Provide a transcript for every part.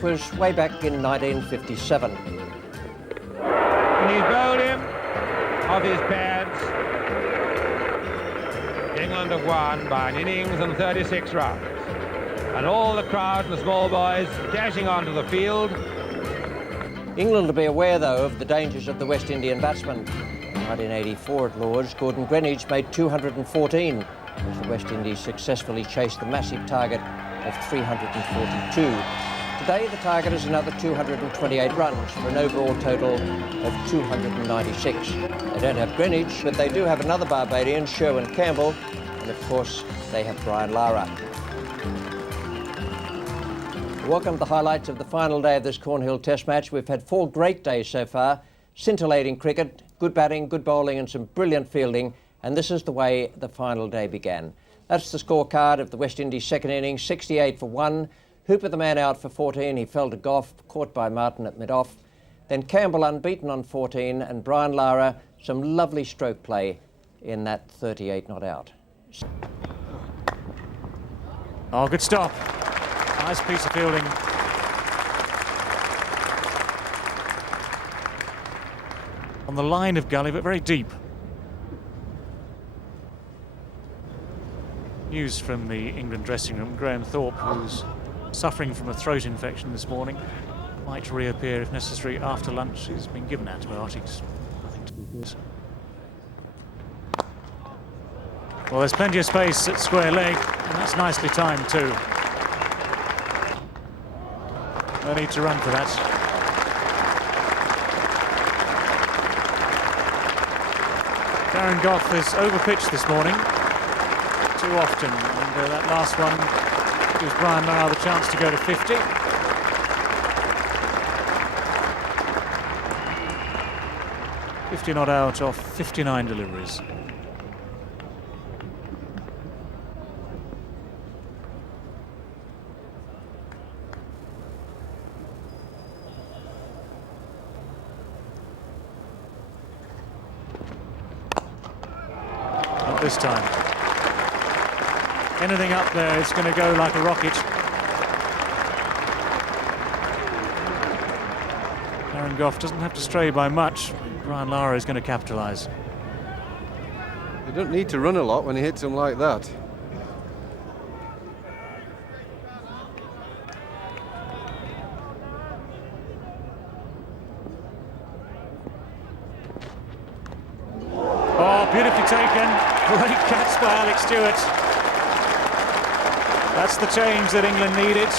this was way back in 1957. And he's bowled him off his pads. England have won by an innings and 36 runs. And all the crowd and the small boys dashing onto the field. England will be aware, though, of the dangers of the West Indian batsman. In 1984 at Lord's, Gordon Greenidge made 214 as the West Indies successfully chased the massive target of 342. Today, the target is another 228 runs for an overall total of 296. They don't have Greenidge, but they do have another Barbadian, Sherwin Campbell, and of course, they have Brian Lara. Welcome to the highlights of the final day of this Cornhill Test match. We've had 4 great days so far, scintillating cricket, good batting, good bowling and some brilliant fielding, and this is the way the final day began. That's the scorecard of the West Indies second innings, 68 for 1. Hooper the man out for 14, he fell to Gough, caught by Martin at mid-off. Then Campbell unbeaten on 14 and Brian Lara some lovely stroke play in that 38 not out. Oh, good stop. Nice piece of fielding. On the line of gully, but very deep. News from the England dressing room. Graham Thorpe, who's suffering from a throat infection this morning, might reappear if necessary after lunch. He's been given antibiotics. Nothing to do. Well, there's plenty of space at square leg, and that's nicely timed too. No need to run for that. Darren Gough has overpitched this morning too often, and that last one gives Brian Lara the chance to go to 50. Not out of 59 deliveries. Not this time. Anything up there is going to go like a rocket. Darren Gough doesn't have to stray by much. Brian Lara is going to capitalise. You don't need to run a lot when he hits them like that. Oh, beautifully taken. Great catch by Alex Stewart. That's the change that England needed.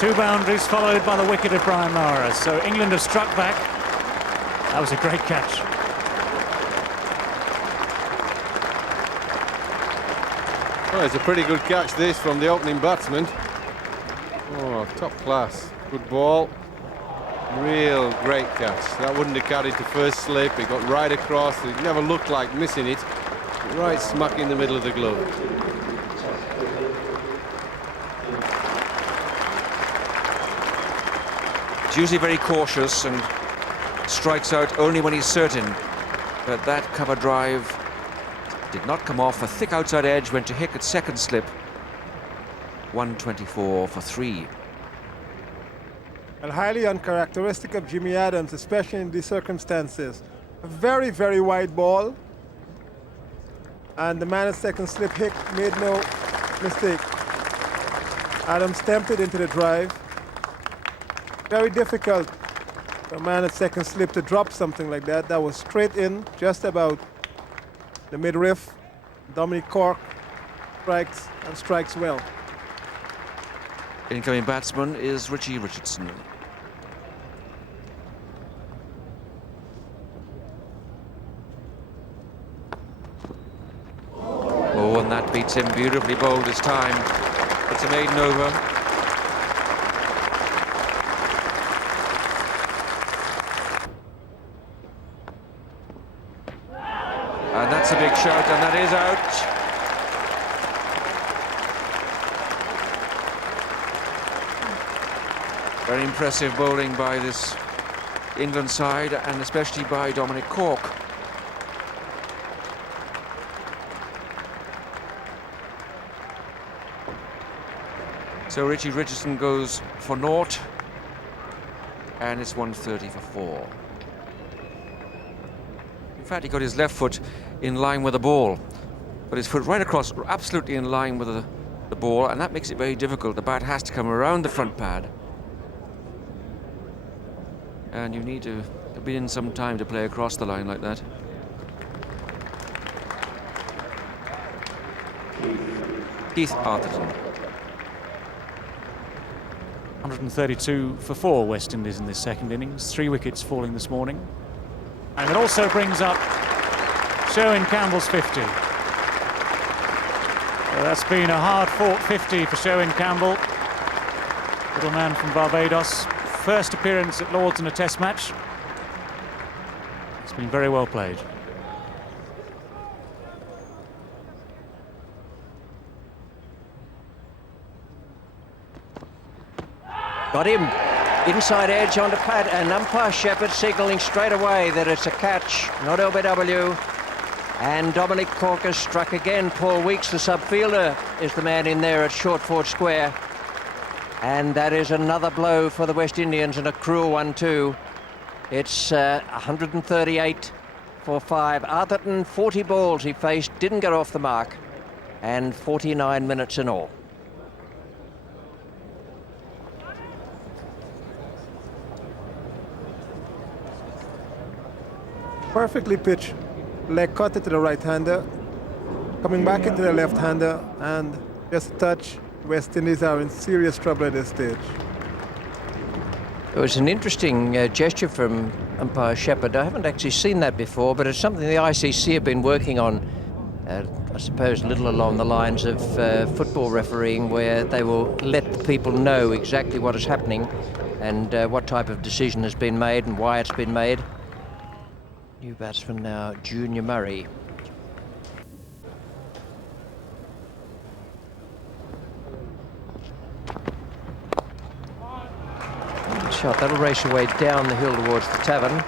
2 boundaries followed by the wicket of Brian Lara. So England have struck back. That was a great catch. Well, it's a pretty good catch this from the opening batsman. Oh, top class. Good ball. Real great catch. That wouldn't have carried to first slip. It got right across. It never looked like missing it. Right smack in the middle of the glove. He's usually very cautious and strikes out only when he's certain. But that cover drive did not come off. A thick outside edge went to Hick at second slip. 124 for 3. And highly uncharacteristic of Jimmy Adams, especially in these circumstances. A very, very wide ball. And the man at second slip, Hick, made no mistake. Adams tempted into the drive. Very difficult for a man at second slip to drop something like that. That was straight in, just about the midriff. Dominic Cork strikes and strikes well. Incoming batsman is Richie Richardson. Oh, and that beats him beautifully bowled this time. It's a maiden over. And that's a big shout, and that is out. Very impressive bowling by this England side, and especially by Dominic Cork. So Richie Richardson goes for naught, and it's 130 for 4. In fact, he got his left foot in line with the ball, but his foot right across, absolutely in line with the ball, and that makes it very difficult. The bat has to come around the front pad, and you need to be in some time to play across the line like that. Keith Arthurton. 132 for 4 West Indies in this second innings. 3 wickets falling this morning. And it also brings up Sherwin Campbell's 50. So that's been a hard-fought 50 for Sherwin Campbell. Little man from Barbados. First appearance at Lord's in a Test match. It's been very well played. Got him. Inside edge onto pad, and umpire Shepherd signalling straight away that it's a catch, not LBW. And Dominic Corker struck again. Paul Weeks, the subfielder, is the man in there at Shortford Square. And that is another blow for the West Indians, and a cruel one too. It's 138 for 5. Arthurton, 40 balls he faced, didn't get off the mark, and 49 minutes in all. Perfectly pitched. Leg cut it to the right-hander. Coming back into the left-hander, and just a touch. West Indies are in serious trouble at this stage. It was an interesting gesture from umpire Shepherd. I haven't actually seen that before, but it's something the ICC have been working on, I suppose, a little along the lines of football refereeing, where they will let the people know exactly what is happening and what type of decision has been made and why it's been made. New batsman now, Junior Murray. Good shot, that'll race away down the hill towards the tavern.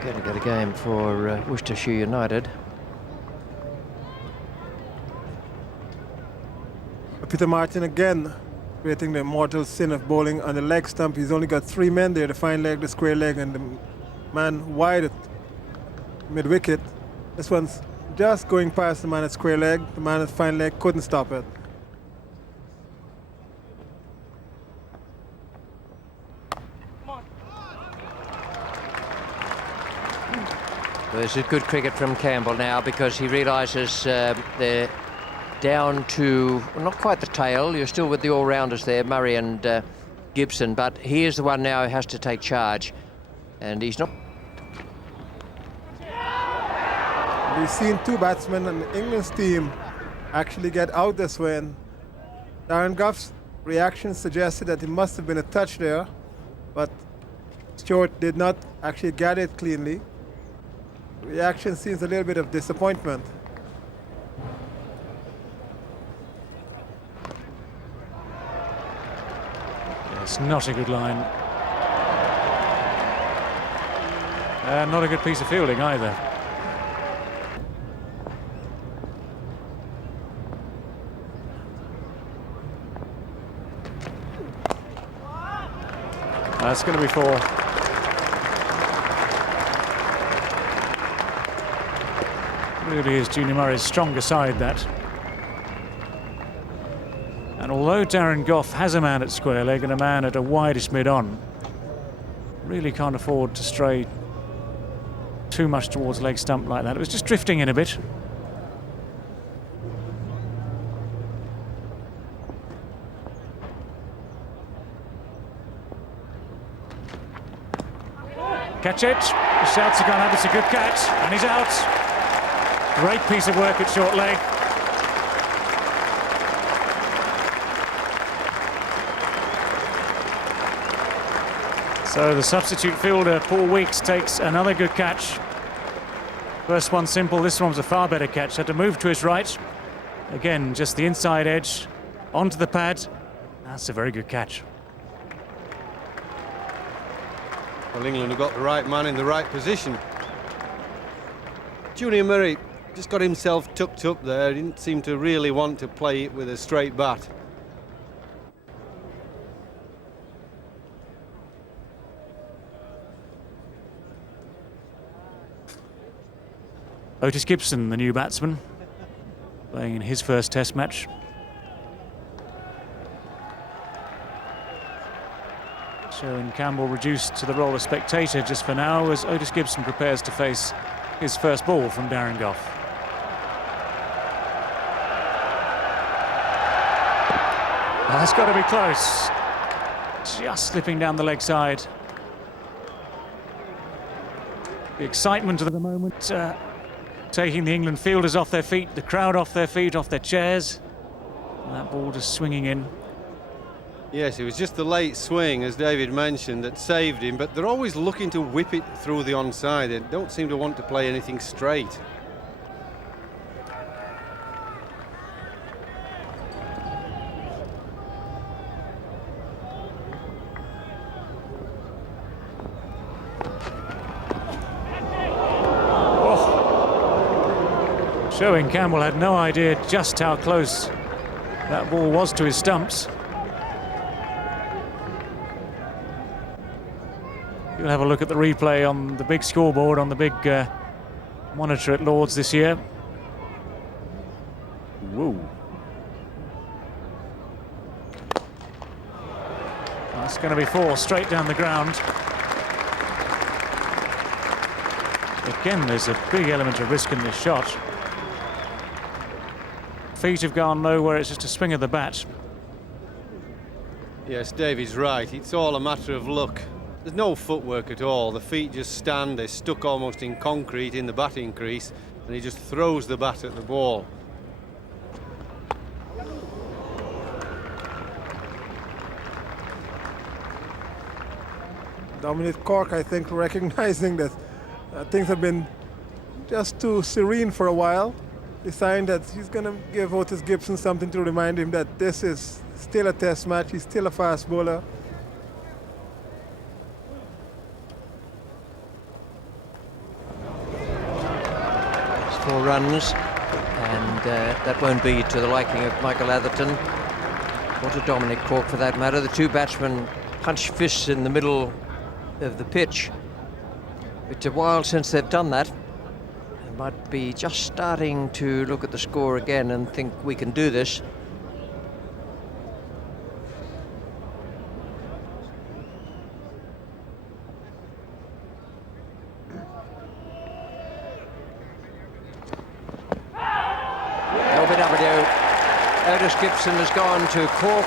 Going to get a game for Worcestershire United. Peter Martin again creating the mortal sin of bowling on the leg stump. He's only got 3 men there, the fine leg, the square leg, and the man wide at mid-wicket. This one's just going past the man at square leg. The man at fine leg couldn't stop it. There's a good cricket from Campbell now, because he realises they're down to, well, not quite the tail. You're still with the all-rounders there, Murray and Gibson, but he is the one now who has to take charge, and he's not. We've seen 2 batsmen on England's team actually get out this way, and Darren Gough's reaction suggested that it must have been a touch there, but Stewart did not actually get it cleanly. Reaction seems a little bit of disappointment. It's not a good line. Not a good piece of fielding either. That's going to be 4. Really is Junior Murray's stronger side, that. And although Darren Gough has a man at square leg and a man at a widest mid-on, really can't afford to stray too much towards leg stump like that. It was just drifting in a bit. Catch it. The shouts are gone up. It's a good catch, and he's out. Great piece of work at short leg. So the substitute fielder, Paul Weeks, takes another good catch. First one simple, this one was a far better catch. Had to move to his right. Again, just the inside edge, onto the pad. That's a very good catch. Well, England have got the right man in the right position. Junior Murray just got himself tucked up there. He didn't seem to really want to play it with a straight bat. Otis Gibson, the new batsman, playing in his first Test match. Sherwin Campbell reduced to the role of spectator just for now as Otis Gibson prepares to face his first ball from Darren Gough. That's got to be close. Just slipping down the leg side. The excitement of the moment taking the England fielders off their feet, the crowd off their feet, off their chairs. And that ball just swinging in. Yes, it was just the late swing, as David mentioned, that saved him, but they're always looking to whip it through the onside. They don't seem to want to play anything straight. Sherwin Campbell had no idea just how close that ball was to his stumps. You'll have a look at the replay on the big scoreboard, on the big monitor at Lord's this year. Whoa. That's going to be 4 straight down the ground. Again, there's a big element of risk in this shot. Feet have gone nowhere, it's just a swing of the bat. Yes, David's right. It's all a matter of luck. There's no footwork at all. The feet just stand, they're stuck almost in concrete in the batting crease, and he just throws the bat at the ball. Dominic Cork, I think, recognizing that things have been just too serene for a while, deciding that he's going to give Otis Gibson something to remind him that this is still a Test match, he's still a fast bowler. It's 4 runs, and that won't be to the liking of Michael Atherton or to Dominic Cork for that matter. The two batsmen punch fists in the middle of the pitch. It's a while since they've done that. They might be just starting to look at the score again and think we can do this. LBW. Otis Gibson has gone to Cork.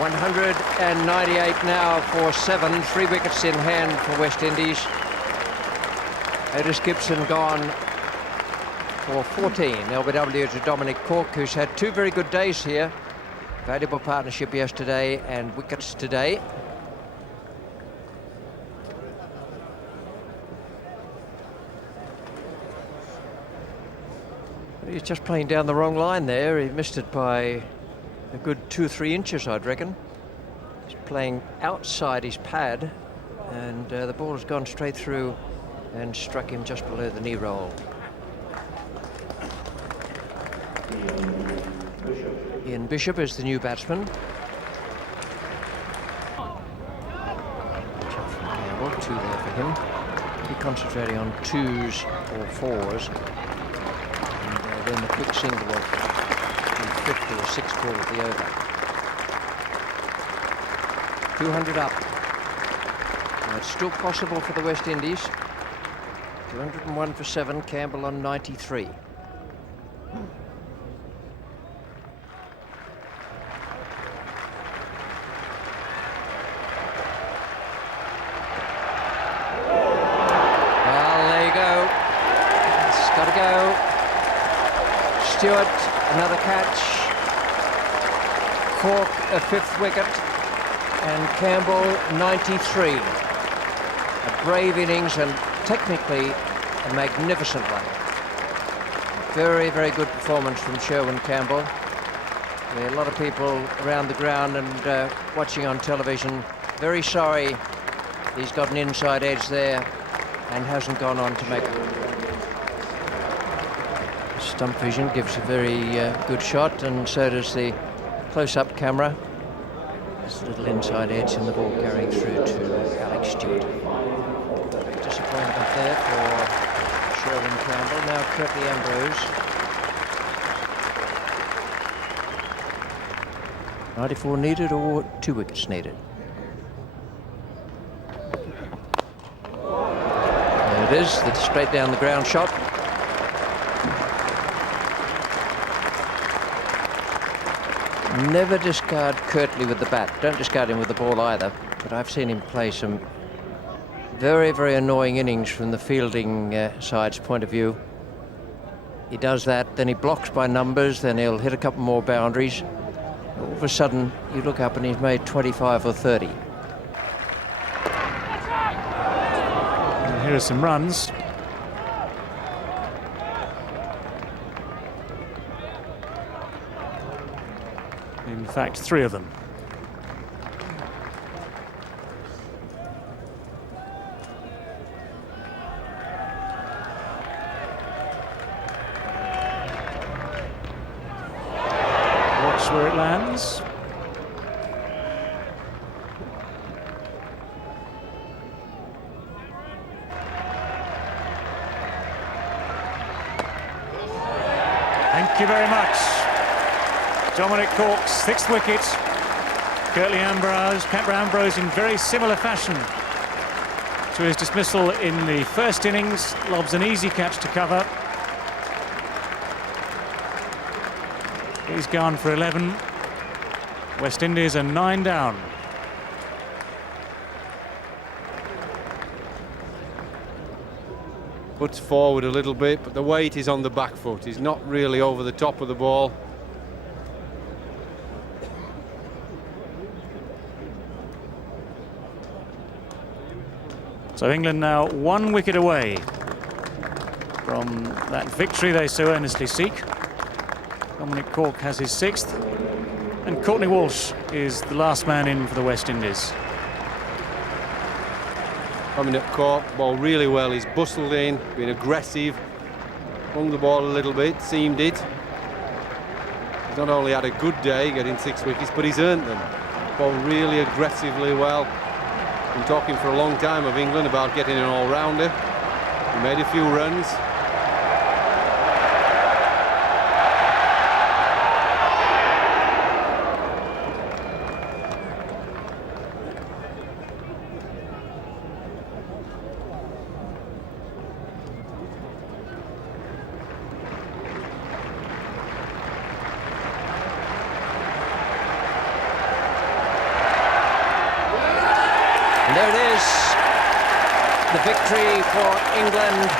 198 now for 7, 3 wickets in hand for West Indies. Otis Gibson gone for 14. LBW to Dominic Cork, who's had 2 very good days here. Valuable partnership yesterday and wickets today. He's just playing down the wrong line there. He missed it by a good 2 or 3 inches, I'd reckon. He's playing outside his pad, and the ball has gone straight through and struck him just below the knee roll. Ian Bishop is the new batsman. Campbell, 2 there for him. He'll be concentrating on 2s or 4s. And then the quick single of the 5th or 6th ball of the over. 200 up. Now it's still possible for the West Indies. 201 for 7, Campbell on 93. Well, there you go. It's got to go. Stewart, another catch. Cork, a 5th wicket. And Campbell, 93. A brave innings and technically a magnificent one. Very, very good performance from Sherwin Campbell. There are a lot of people around the ground and watching on television. Very sorry he's got an inside edge there and hasn't gone on to make it. Stump vision gives a very good shot, and so does the close-up camera. There's a little inside edge in the ball carrying through to Alex Stewart. Disappointment there for Sherwin Campbell. Now Curtly Ambrose. 94 needed or 2 wickets needed? There it is, the straight down the ground shot. Never discard Curtly with the bat. Don't discard him with the ball either. But I've seen him play some very, very annoying innings from the fielding side's point of view. He does that, then he blocks by numbers, then he'll hit a couple more boundaries. All of a sudden, you look up and he's made 25 or 30. And here are some runs. In fact, 3 of them. Watch where it lands. Thank you very much. Dominic Cork's 6th wicket. Curtly Ambrose in very similar fashion to his dismissal in the first innings. Lobs an easy catch to cover. He's gone for 11. West Indies are 9 down. Puts forward a little bit, but the weight is on the back foot. He's not really over the top of the ball. So England now 1 wicket away from that victory they so earnestly seek. Dominic Cork has his 6th, and Courtney Walsh is the last man in for the West Indies. Coming at Cork, ball really well. He's bustled in, been aggressive, hung the ball a little bit, seamed it. He's not only had a good day getting 6 wickets, but he's earned them. Ball really aggressively well. Been talking for a long time of England about getting an all-rounder. He made a few runs. There it is, the victory for England.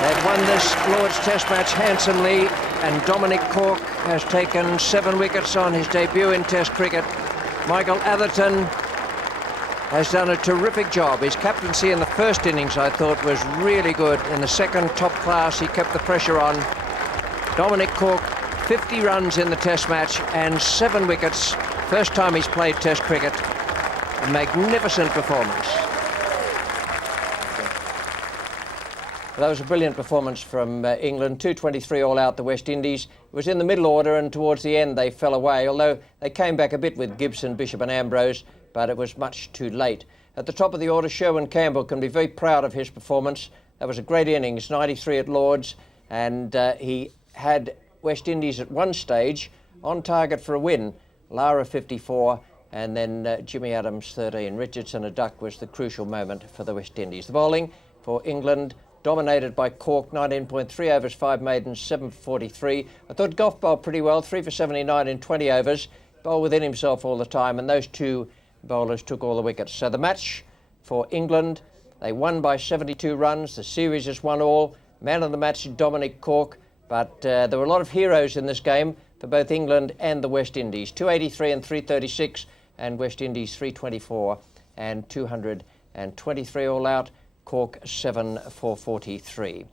They've won this Lord's Test match handsomely, and Dominic Cork has taken 7 wickets on his debut in Test cricket. Michael Atherton has done a terrific job. His captaincy in the first innings, I thought, was really good. In the second, top class, he kept the pressure on. Dominic Cork, 50 runs in the Test match and 7 wickets. First time he's played Test cricket. A magnificent performance. That was a brilliant performance from England. 223 all out the West Indies. It was in the middle order, and towards the end they fell away, although they came back a bit with Gibson, Bishop and Ambrose, but it was much too late. At the top of the order, Sherwin Campbell can be very proud of his performance. That was a great innings, 93 at Lord's, and he had West Indies at one stage on target for a win. Lara 54, and then Jimmy Adams 13. Richardson a duck was the crucial moment for the West Indies. The bowling for England dominated by Cork, 19.3 overs, 5 maidens, 7 for 43. I thought Gough bowled pretty well, 3 for 79 in 20 overs, bowled within himself all the time, and those 2 bowlers took all the wickets. So the match for England, they won by 72 runs. The series is 1 all. Man of the match, Dominic Cork, but there were a lot of heroes in this game for both England and the West Indies. 283 and 336. And West Indies 324 and 223 all out. Cork 7 for 43.